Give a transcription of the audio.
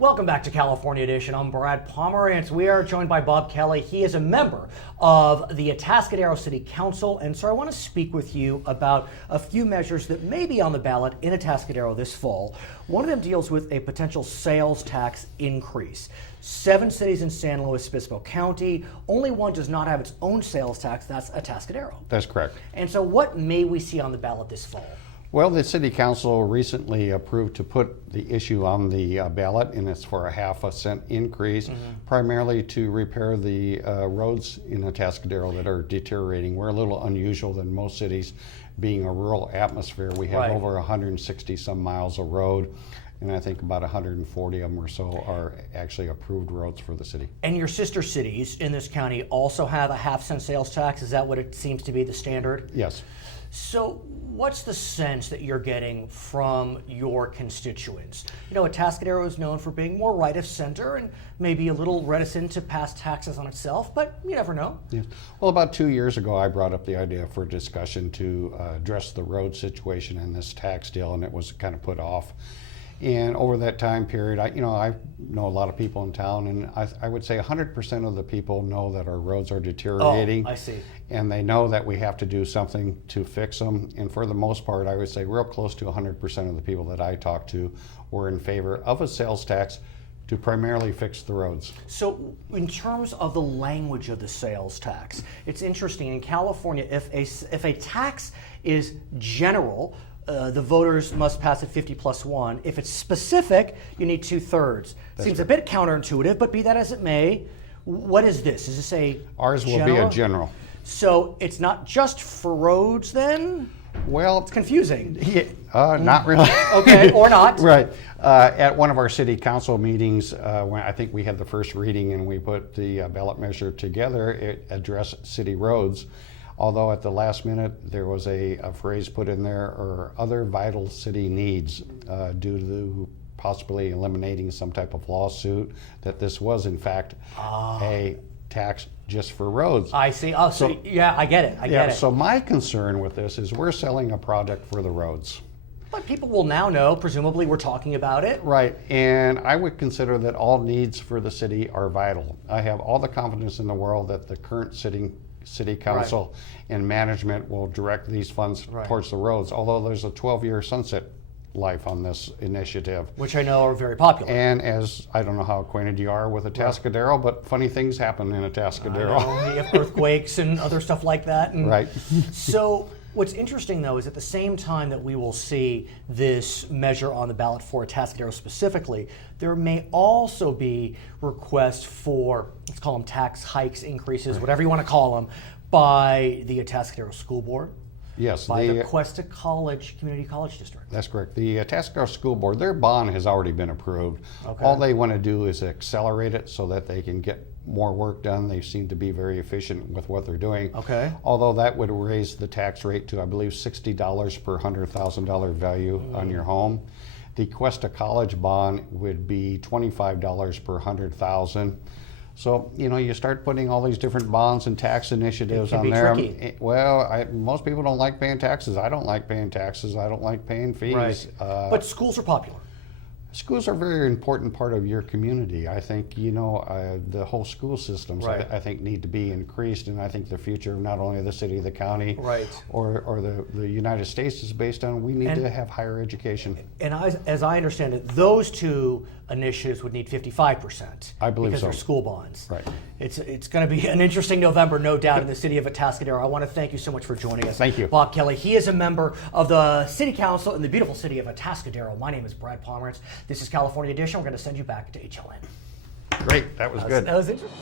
Welcome back to California Edition. I'm Brad Pomerantz. We are joined by Bob Kelly. He is a member of the Atascadero City Council. And sir, I want to speak with you about a few measures that may be on the ballot in Atascadero this fall. One of them deals with a potential sales tax increase. 7 cities in San Luis Obispo County, only one does not have its own sales tax, that's Atascadero. That's correct. And so what may we see on the ballot this fall? Well, the City Council recently approved to put the issue on the ballot, and it's for a half-a-cent increase, primarily to repair the roads in Atascadero that are deteriorating. We're a little unusual than most cities, being a rural atmosphere. We have over 160 some miles of road, and I think about 140 of them or so are actually approved roads for the city. And your sister cities in this county also have a half-cent sales tax? Is that what it seems to be the standard? Yes. So what's the sense that you're getting from your constituents? You know, Atascadero is known for being more right of center and maybe a little reticent to pass taxes on itself, but you never know. Yes. Well, about 2 years ago, I brought up the idea for discussion to address the road situation in this tax deal, and it was kind of put off. And over that time period, I know a lot of people in town, and I would say 100% of the people know that our roads are deteriorating. Oh, I see. And they know that we have to do something to fix them. And for the most part, I would say real close to 100% of the people that I talked to were in favor of a sales tax to primarily fix the roads. So in terms of the language of the sales tax, it's interesting. In California, if a tax is general, the voters must pass it 50+1. If it's specific, you need 2/3. Seems a bit counterintuitive, but be that as it may, what is this? Is this a Ours will general? be a general. So it's not just for roads then? Well, It's confusing. not really. Okay, or not. Right. At one of our city council meetings, when I think we had the first reading and we put the ballot measure together, it addressed city roads. Although at the last minute, there was a phrase put in there, or other vital city needs, due to possibly eliminating some type of lawsuit, that this was in fact a tax just for roads. I see. Oh, so yeah, I get it. I get it. So my concern with this is we're selling a product for the roads. But people will now know, presumably we're talking about it. Right, and I would consider that all needs for the city are vital. I have all the confidence in the world that the current city council and management will direct these funds towards the roads, although there's a 12-year sunset life on this initiative. Which I know are very popular. And as, I don't know how acquainted you are with Atascadero, but funny things happen in Atascadero. I know, you have earthquakes and other stuff like that. And right. So what's interesting though is at the same time that we will see this measure on the ballot for Atascadero specifically, there may also be requests for, let's call them tax hikes, increases, whatever you want to call them, by the Atascadero School Board. Yes. By the Cuesta Community College District. That's correct. The Atascadero School Board, their bond has already been approved. Okay. All they want to do is accelerate it so that they can get more work done. They seem to be very efficient with what they're doing. Okay. Although that would raise the tax rate to, I believe, $60 per $100,000 value on your home. The Cuesta College bond would be $25 per $100,000. So, you start putting all these different bonds and tax initiatives on there. Tricky. Well, most people don't like paying taxes. I don't like paying taxes. I don't like paying fees. Right. But schools are popular. Schools are a very important part of your community. I think, the whole school systems, I think, need to be increased, and I think the future of not only the city, the county, or the United States is based on we need to have higher education. And as I understand it, those two initiatives would need 55%. I believe because so. They're school bonds. Right. It's going to be an interesting November, no doubt, in the city of Atascadero. I want to thank you so much for joining us. Thank you. Bob Kelly. He is a member of the City Council in the beautiful city of Atascadero. My name is Brad Pomerantz. This is California Edition. We're going to send you back to HLN. Great. That was good. That was interesting.